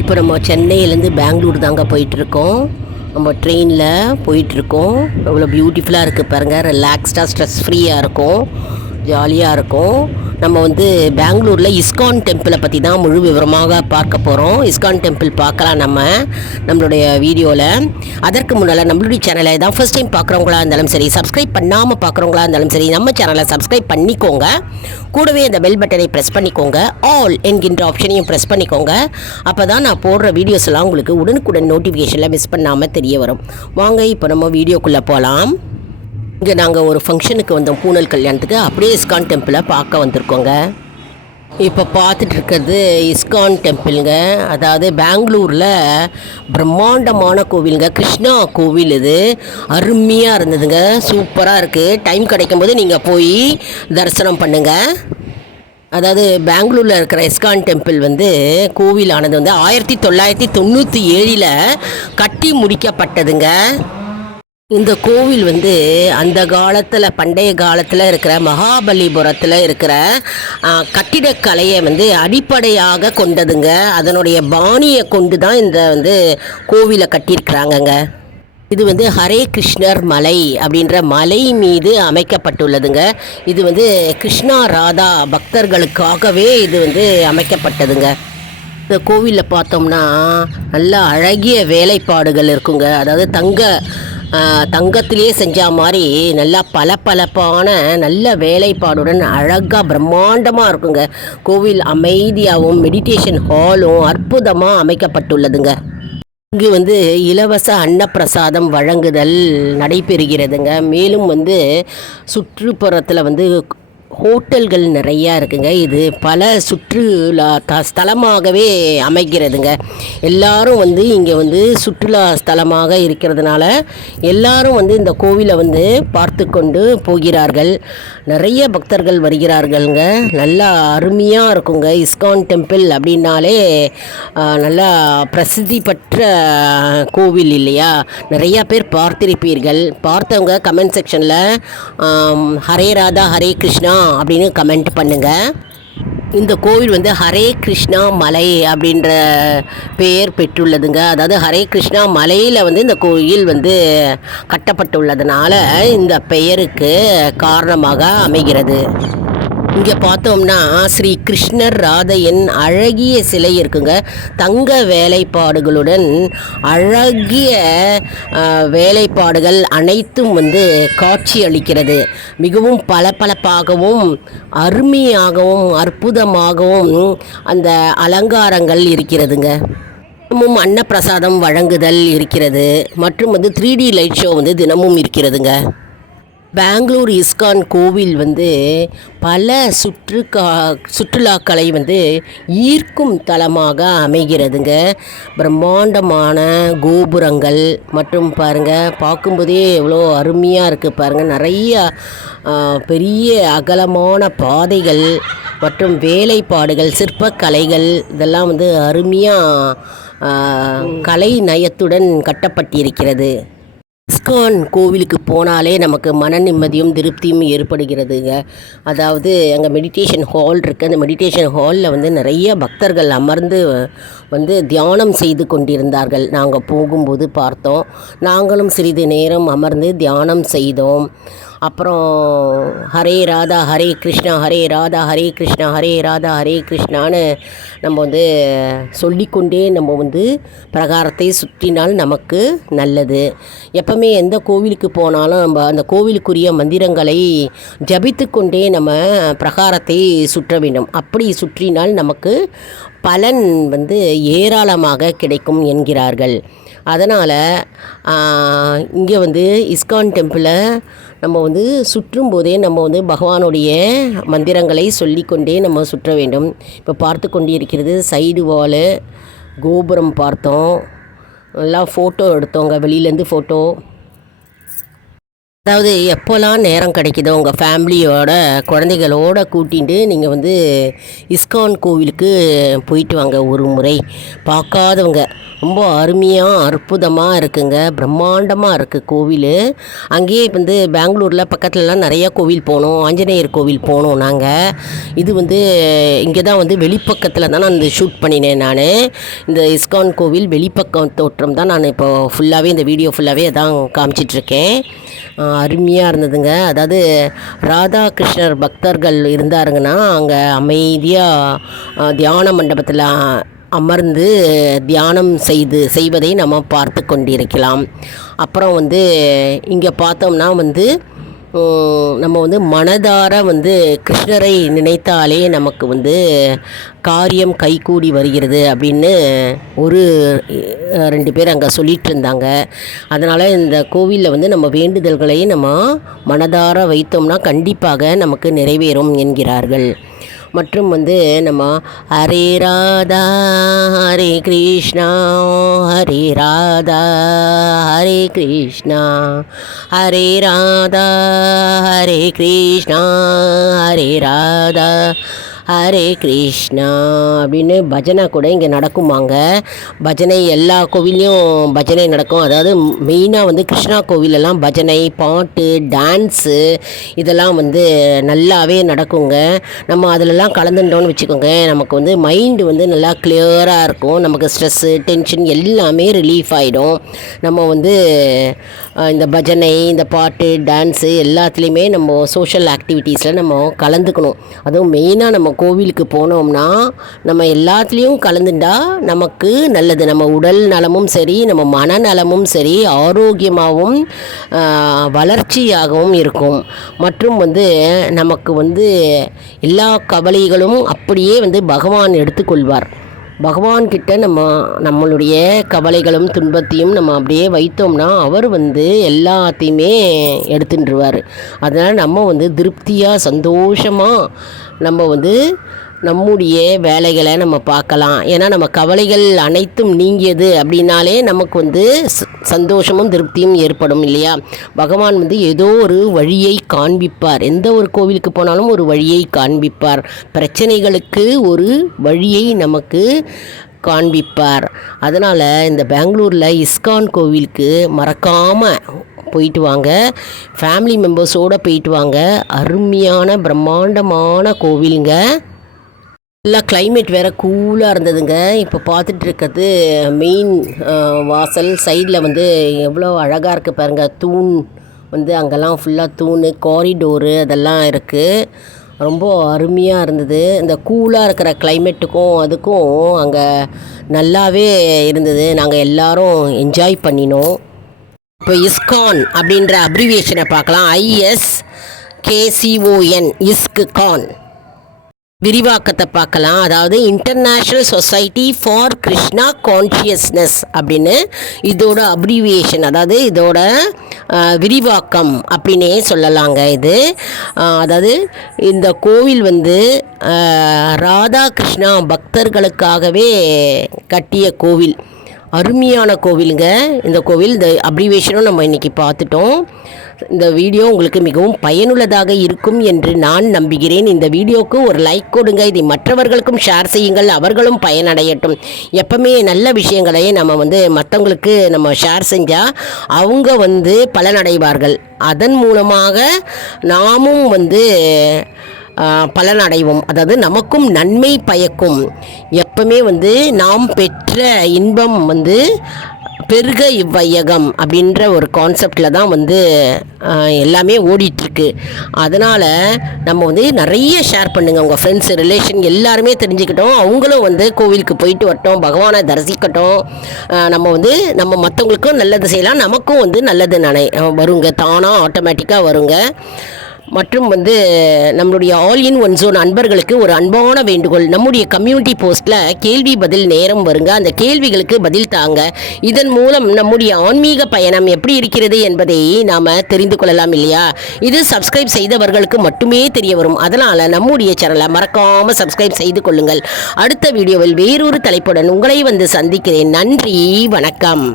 இப்போ நம்ம சென்னையிலேருந்து பெங்களூர் தாங்க போயிட்டுருக்கோம். நம்ம ட்ரெயினில் போயிட்டுருக்கோம். எவ்வளோ பியூட்டிஃபுல்லாக இருக்குது பாருங்கள். ரிலாக்ஸ்டாக ஸ்ட்ரெஸ் ஃப்ரீயாக இருக்கும், ஜாலியாக இருக்கும். நம்ம பெங்களூரில் இஸ்கான் டெம்பிளை பற்றி தான் முழு விவரமாக பார்க்க போகிறோம். இஸ்கான் டெம்பிள் பார்க்கலாம் நம்மளுடைய வீடியோவில். அதற்கு முன்னால் நம்மளுடைய சேனலை தான் ஃபர்ஸ்ட் டைம் பார்க்குறவங்களா இருந்தாலும் சரி, சப்ஸ்கிரைப் பண்ணாமல் பார்க்குறவங்களா இருந்தாலும் சரி, நம்ம சேனலை சப்ஸ்கிரைப் பண்ணிக்கோங்க. கூடவே அந்த பெல் பட்டனை ப்ரெஸ் பண்ணிக்கோங்க. ஆல் என்கின்ற ஆப்ஷனையும் ப்ரெஸ் பண்ணிக்கோங்க. அப்போ தான் நான் போடுற வீடியோஸ் எல்லாம் உங்களுக்கு உடனுக்குடன் நோட்டிஃபிகேஷனில் மிஸ் பண்ணாமல் தெரிய வரும். வாங்க இப்போ நம்ம வீடியோக்குள்ளே போகலாம். இங்கே நாங்கள் ஒரு ஃபங்க்ஷனுக்கு வந்தோம், பூனல் கல்யாணத்துக்கு. அப்படியே இஸ்கான் டெம்பிளை பார்க்க வந்திருக்கோங்க. இப்போ பார்த்துட்டு இருக்கிறது இஸ்கான் டெம்பிளுங்க. அதாவது பெங்களூரில் பிரம்மாண்டமான கோவிலுங்க, கிருஷ்ணா கோவில். இது அருமையாக இருந்ததுங்க, சூப்பராக இருக்குது. டைம் கிடைக்கும்போது நீங்கள் போய் தரிசனம் பண்ணுங்கள். அதாவது பெங்களூரில் இருக்கிற இஸ்கான் டெம்பிள் கோவிலானது 1997 கட்டி முடிக்கப்பட்டதுங்க. இந்த கோவில் அந்த காலத்தில், பண்டைய காலத்தில் இருக்கிற மகாபலிபுரத்தில் இருக்கிற கட்டிடக்கலையை அடிப்படையாக கொண்டதுங்க. அதனுடைய பாணியை கொண்டு தான் இந்த கோவிலை கட்டியிருக்கிறாங்கங்க. இது ஹரே கிருஷ்ணர் மலை அப்படின்ற மலை மீது அமைக்கப்பட்டுள்ளதுங்க. இது கிருஷ்ணா ராதா பக்தர்களுக்காகவே இது அமைக்கப்பட்டதுங்க. இந்த கோவிலில் பார்த்தோம்னா நல்ல அழகிய வேலைப்பாடுகள் இருக்குங்க. அதாவது தங்கத்திலே செஞ்ச மாதிரி நல்லா பளபளப்பான நல்ல வேலைப்பாடுடன் அழகாக பிரம்மாண்டமாக இருக்குங்க. கோவில் அமைதியாகவும் மெடிடேஷன் ஹாலும் அற்புதமாக அமைக்கப்பட்டுள்ளதுங்க. இங்கு இலவச அன்னப்பிரசாதம் வழங்குதல் நடைபெறுகிறதுங்க. மேலும் சுற்றுப்புறத்தில் ஹோட்டல்கள் நிறையா இருக்குங்க. இது பல சுற்றுலா ஸ்தலமாகவே அமைகிறதுங்க. எல்லாரும் இங்கே சுற்றுலா ஸ்தலமாக இருக்கிறதுனால எல்லாரும் இந்த கோவிலை பார்த்து கொண்டு போகிறார்கள். நிறைய பக்தர்கள் வருகிறார்கள்ங்க. நல்லா அருமையாக இருக்குங்க. இஸ்கான் டெம்பிள் அப்படின்னாலே நல்லா பிரசித்தி பெற்ற கோவில் இல்லையா? நிறையா பேர் பார்த்திருப்பீர்கள். பார்த்தவங்க கமெண்ட் செக்ஷனில் ஹரே ராதா ஹரே கிருஷ்ணா அப்படின்னு கமெண்ட் பண்ணுங்க. இந்த கோவில் ஹரே கிருஷ்ணா மலை அப்படின்ற பெயர் பெற்றுள்ளதுங்க. அதாவது ஹரே கிருஷ்ணா மலையில் இந்த கோயில் கட்டப்பட்டுள்ளதுனால இந்த பெயருக்கு காரணமாக அமைகிறது. இங்கே பார்த்தோம்னா ஸ்ரீ கிருஷ்ணர் ராதையின் அழகிய சிலை இருக்குங்க. தங்க வேலைப்பாடுகளுடன் அழகிய வேலைப்பாடுகள் அனைத்தும் காட்சி அளிக்கிறது. மிகவும் பளபளப்பாகவும் அருமையாகவும் அற்புதமாகவும் அந்த அலங்காரங்கள் இருக்கிறதுங்க. தினமும் அன்னப்பிரசாதம் வழங்குதல் இருக்கிறது. மற்றும் 3D லைட் ஷோ தினமும் இருக்கிறதுங்க. பெங்களூர் இஸ்கான் கோவில் பல சுற்றுலாக்களை ஈர்க்கும் தலமாக அமைகிறதுங்க. பிரம்மாண்டமான கோபுரங்கள் மற்றும் பாருங்கள், பார்க்கும்போதே எவ்வளோ அருமையாக இருக்குது பாருங்கள். நிறைய பெரிய அகலமான பாதைகள் மற்றும் வேலைப்பாடுகள், சிற்பக்கலைகள் இதெல்லாம் அருமையாக கலை நயத்துடன் கட்டப்பட்டிருக்கிறது. இஸ்கான் கோவிலுக்கு போனாலே நமக்கு மன நிம்மதியும் திருப்தியும் ஏற்படுகிறதுங்க. அதாவது அங்கே மெடிடேஷன் ஹால் இருக்குது. அந்த மெடிடேஷன் ஹாலில் நிறைய பக்தர்கள் அமர்ந்து தியானம் செய்து கொண்டிருந்தார்கள். நாங்கள் போகும்போது பார்த்தோம். நாங்களும் சிறிது நேரம் அமர்ந்து தியானம் செய்தோம். அப்புறம் ஹரே ராதா ஹரே கிருஷ்ணா, ஹரே ராதா ஹரே கிருஷ்ணா, ஹரே ராதா ஹரே கிருஷ்ணான்னு நம்ம சொல்லிக்கொண்டே நம்ம பிரகாரத்தை சுற்றினால் நமக்கு நல்லது. எப்பவுமே எந்த கோவிலுக்கு போனாலும் நம்ம அந்த கோவிலுக்குரிய மந்திரங்களை ஜபித்து கொண்டே நம்ம பிரகாரத்தை சுற்ற வேண்டும். அப்படி சுற்றினால் நமக்கு பலன் ஏராளமாக கிடைக்கும் என்கிறார்கள். அதனால் இங்கே இஸ்கான் டெம்பிளை நம்ம சுற்றும் போதே நம்ம பகவானுடைய மந்திரங்களை சொல்லிக்கொண்டே நம்ம சுற்ற வேண்டும். இப்போ பார்த்து கொண்டிருக்கிறது சைடு வாலு கோபுரம் பார்த்தோம். நல்லா ஃபோட்டோ எடுத்தோங்க, வெளியிலேருந்து ஃபோட்டோ. அதாவது எப்போல்லாம் நேரம் கிடைக்குதோ உங்கள் ஃபேமிலியோட குழந்தைகளோட கூட்டிகிட்டு நீங்கள் இஸ்கான் கோவிலுக்கு போயிட்டு வாங்க. ஒரு முறை பார்க்காதவங்க ரொம்ப அருமையாக அற்புதமாக இருக்குங்க. பிரம்மாண்டமாக இருக்குது கோவில். அங்கேயே வந்து பெங்களூரில் பக்கத்துலலாம் நிறையா கோவில் போனோம். ஆஞ்சநேயர் கோவில் போனோம் நாங்கள். இது வந்து இங்கே தான் வந்து வெளிப்பக்கத்தில் தான் நான் இந்த ஷூட் பண்ணினேன். நான் இந்த இஸ்கான் கோவில் வெளிப்பக்கம் தோற்றம் தான் நான் இப்போ ஃபுல்லாகவே இந்த வீடியோ ஃபுல்லாகவே அதான் காமிச்சிட்ருக்கேன். அருமையாக இருந்ததுங்க. அதாவது ராதாகிருஷ்ணர் பக்தர்கள் இருந்தாருங்கன்னா அங்கே அமைதியாக தியான மண்டபத்தில் அமர்ந்து தியானம் செய்வதை நம்ம பார்த்து கொண்டிருக்கலாம். அப்புறம் வந்து இங்கே பார்த்தோம்னா வந்து நம்ம வந்து மனதார வந்து கிருஷ்ணரை நினைத்தாலே நமக்கு வந்து காரியம் கைகூடி வருகிறது அப்படின்னு ஒரு 2 பேர் அங்கே சொல்லிகிட்டு இருந்தாங்க. அதனால் இந்த கோவிலில் வந்து நம்ம வேண்டுதல்களை நம்ம மனதார வைத்தோம்னா கண்டிப்பாக நமக்கு நிறைவேறும் என்கிறார்கள். மற்றும் வந்து நம்ம ஹரே ராதா ஹரே கிருஷ்ணா ஹரே ராதா ஹரே கிருஷ்ணா ஹரே ராதா ஹரே கிருஷ்ணா ஹரே ராதா ஹரே கிருஷ்ணா அப்படின்னு பஜனை கூட இங்கே நடக்குமாங்க. பஜனை எல்லா கோவில்லையும் பஜனை நடக்கும். அதாவது மெயினாக வந்து கிருஷ்ணா கோவிலெல்லாம் பஜனை, பாட்டு, டான்ஸு இதெல்லாம் வந்து நல்லாவே நடக்குங்க. நம்ம அதிலெல்லாம் கலந்துட்டோன்னு வச்சுக்கோங்க, நமக்கு வந்து மைண்டு வந்து நல்லா கிளியராக இருக்கும். நமக்கு ஸ்ட்ரெஸ்ஸு, டென்ஷன் எல்லாமே ரிலீஃப் ஆகிடும். நம்ம வந்து இந்த பஜனை, இந்த பாட்டு, டான்ஸு எல்லாத்துலேயுமே நம்ம சோஷியல் ஆக்டிவிட்டீஸில் நம்ம கலந்துக்கணும். அதுவும் மெயினாக நம்ம கோவிலுக்கு போனோம்னா நம்ம எல்லாத்துலேயும் கலந்துட்டா நமக்கு நல்லது. நம்ம உடல் நலமும் சரி, நம்ம மனநலமும் சரி, ஆரோக்கியமாகவும் வளர்ச்சியாகவும் இருக்கும். மற்றும் வந்து நமக்கு வந்து எல்லா கவலைகளும் அப்படியே வந்து பகவான் எடுத்துக்கொள்வார். பகவான்கிட்ட நம்மளுடைய கவலைகளும் துன்பத்தையும் நம்ம அப்படியே வைத்தோம்னா அவர் வந்து எல்லாத்தையுமே எடுத்துட்டுருவார். அதனால் நம்ம வந்து திருப்தியாக சந்தோஷமாக நம்ம வந்து நம்முடைய வேலைகளை நம்ம பார்க்கலாம். ஏன்னா நம்ம கவலைகள் அனைத்தும் நீங்கியது அப்படின்னாலே நமக்கு வந்து சந்தோஷமும் திருப்தியும் ஏற்படும் இல்லையா. பகவான் வந்து ஏதோ ஒரு வழியை காண்பிப்பார். எந்த ஒரு கோவிலுக்கு போனாலும் ஒரு வழியை காண்பிப்பார். பிரச்சனைகளுக்கு ஒரு வழியை நமக்கு காண்பிப்பார். அதனால் இந்த பெங்களூரில் இஸ்கான் கோவிலுக்கு மறக்காமல் போயிட்டு வாங்க. ஃபேமிலி மெம்பர்ஸோடு போயிட்டு வாங்க. அருமையான பிரம்மாண்டமான கோவிலுங்க. எல்லாம் கிளைமேட் வேறு கூலாக இருந்ததுங்க. இப்போ பார்த்துட்டு இருக்கிறது மெயின் வாசல். சைடில் வந்து எவ்வளோ அழகாக இருக்குது பாருங்கள். தூண் வந்து அங்கெல்லாம் ஃபுல்லாக தூண், காரிடோரு அதெல்லாம் இருக்குது. ரொம்ப அருமையாக இருந்தது. இந்த கூலாக இருக்கிற கிளைமேட்டுக்கும் அதுக்கும் அங்கே நல்லாவே இருந்தது. நாங்கள் எல்லோரும் என்ஜாய் பண்ணினோம். இப்போ இஸ்கான் அப்படின்ற அப்ரிவியேஷனை பார்க்கலாம். ISKCON இஸ்கான் விரிவாக்கத்தை பார்க்கலாம். அதாவது international society for Krishna consciousness அப்படின்னு இதோட அப்ரிவியேஷன், அதாவது இதோட விரிவாக்கம் அப்படின்னே சொல்லலாங்க. இது அதாவது இந்த கோவில் வந்து ராதாகிருஷ்ணா பக்தர்களுக்காகவே கட்டிய கோவில். அருமையான கோவிலுங்க இந்த கோவில். இந்த அப்ரிவேஷனும் நம்ம இன்றைக்கி பார்த்துட்டோம். இந்த வீடியோ உங்களுக்கு மிகவும் பயனுள்ளதாக இருக்கும் என்று நான் நம்புகிறேன். இந்த வீடியோவுக்கு ஒரு லைக் கொடுங்க. இதை மற்றவர்களுக்கும் ஷேர் செய்யுங்கள், அவர்களும் பயனடையட்டும். எப்பவுமே நல்ல விஷயங்களை நம்ம வந்து மற்றவங்களுக்கு நம்ம ஷேர் செஞ்சால் அவங்க வந்து பலனடைவார்கள். அதன் மூலமாக நாமும் வந்து பலனடைவோம். அதாவது நமக்கும் நன்மை பயக்கும். எப்பவுமே வந்து நாம் பெற்ற இன்பம் வந்து பெருக இவ்வையகம் அப்படின்ற ஒரு கான்செப்டில் தான் வந்து எல்லாமே ஓடிட்டுருக்கு. அதனால் நம்ம வந்து நிறைய ஷேர் பண்ணுங்கள். உங்கள் ஃப்ரெண்ட்ஸு, ரிலேஷன் எல்லாருமே தெரிஞ்சுக்கிட்டோம். அவங்களும் வந்து கோவிலுக்கு போயிட்டு வரட்டும், பகவானை தரிசிக்கட்டும். நம்ம வந்து நம்ம மற்றவங்களுக்கும் நல்லது செய்யலாம், நமக்கும் வந்து நல்லது வருங்க, தானாக ஆட்டோமேட்டிக்காக வருங்க. மற்றும் வந்து நம்மளுடைய ஆல் இன் ஒன் ஜோன் அன்பர்களுக்கு ஒரு அன்பான வேண்டுகோள். நம்முடைய கம்யூனிட்டி போஸ்ட்டில் கேள்வி பதில் நேரம் வருங்க. அந்த கேள்விகளுக்கு பதில் தாங்க. இதன் மூலம் நம்முடைய ஆன்மீக பயணம் எப்படி இருக்கிறது என்பதை நாம் தெரிந்து கொள்ளலாம் இல்லையா. இது சப்ஸ்கிரைப் செய்தவர்களுக்கு மட்டுமே தெரிய வரும். அதனால் நம்முடைய சேனலை மறக்காமல் சப்ஸ்கிரைப் செய்து கொள்ளுங்கள். அடுத்த வீடியோவில் வேறொரு தலைப்புடன் உங்களை வந்து சந்திக்கிறேன். நன்றி, வணக்கம்.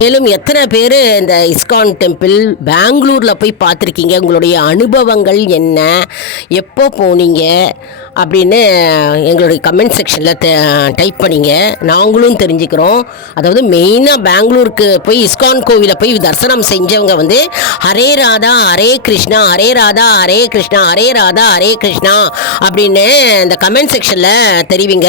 மேலும் எத்தனை பேர் இந்த இஸ்கான் டெம்பிள் பெங்களூரில் போய் பார்த்துருக்கீங்க? உங்களுடைய அனுபவங்கள் என்ன, எப்போ போனீங்க அப்படின்னு எங்களுடைய கமெண்ட் செக்ஷனில் டைப் பண்ணிங்க, நாங்களும் தெரிஞ்சுக்கிறோம். அதாவது மெயினாக பெங்களூருக்கு போய் இஸ்கான் கோவிலை போய் தரிசனம் செஞ்சவங்க வந்து ஹரே ராதா ஹரே கிருஷ்ணா, ஹரே ராதா ஹரே கிருஷ்ணா, ஹரே ராதா ஹரே கிருஷ்ணா அப்படின்னு இந்த கமெண்ட் செக்ஷனில் தெரிவிங்க.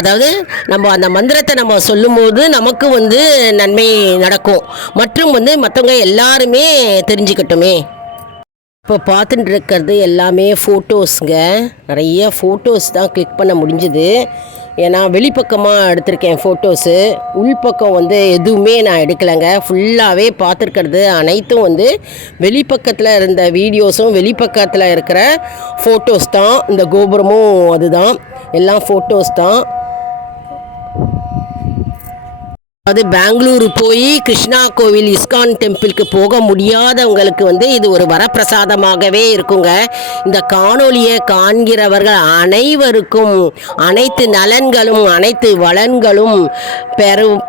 அதாவது நம்ம அந்த மந்திரத்தை நம்ம சொல்லும்போது நமக்கு வந்து நன்மை நடக்கும், மற்றும் வந்து மற்றவங்க எல்லாருமே தெரிஞ்சுக்கட்டுமே. இப்போ பார்த்துட்டு இருக்கிறது எல்லாமே ஃபோட்டோஸுங்க. நிறைய ஃபோட்டோஸ் தான் கிளிக் பண்ண முடிஞ்சுது. ஏன்னா வெளிப்பக்கமாக எடுத்திருக்கேன் ஃபோட்டோஸு, உள்பக்கம் வந்து எதுவுமே நான் எடுக்கலைங்க. ஃபுல்லாகவே பார்த்துருக்கிறது அனைத்தும் வந்து வெளிப்பக்கத்தில் இருந்த வீடியோஸும் வெளிப்பக்கத்தில் இருக்கிற ஃபோட்டோஸ் தான். இந்த கோபுரமும் அதுதான், எல்லாம் ஃபோட்டோஸ் தான். அது பெங்களூரு போய் கிருஷ்ணா கோவில் இஸ்கான் டெம்பிளுக்கு போக முடியாதவங்களுக்கு வந்து இது ஒரு வரப்பிரசாதமாகவே இருக்குங்க. இந்த காணொலியை காண்கிறவர்கள் அனைவருக்கும் அனைத்து நலன்களும் அனைத்து வளன்களும்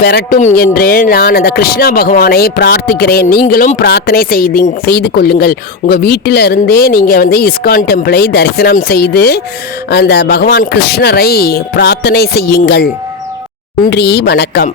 பெறட்டும் என்று நான் அந்த கிருஷ்ணா பகவானை பிரார்த்திக்கிறேன். நீங்களும் பிரார்த்தனை செய்து கொள்ளுங்கள். உங்கள் வீட்டில் இருந்தே நீங்கள் வந்து இஸ்கான் டெம்பிளை தரிசனம் செய்து அந்த பகவான் கிருஷ்ணரை பிரார்த்தனை செய்யுங்கள். நன்றி, வணக்கம்.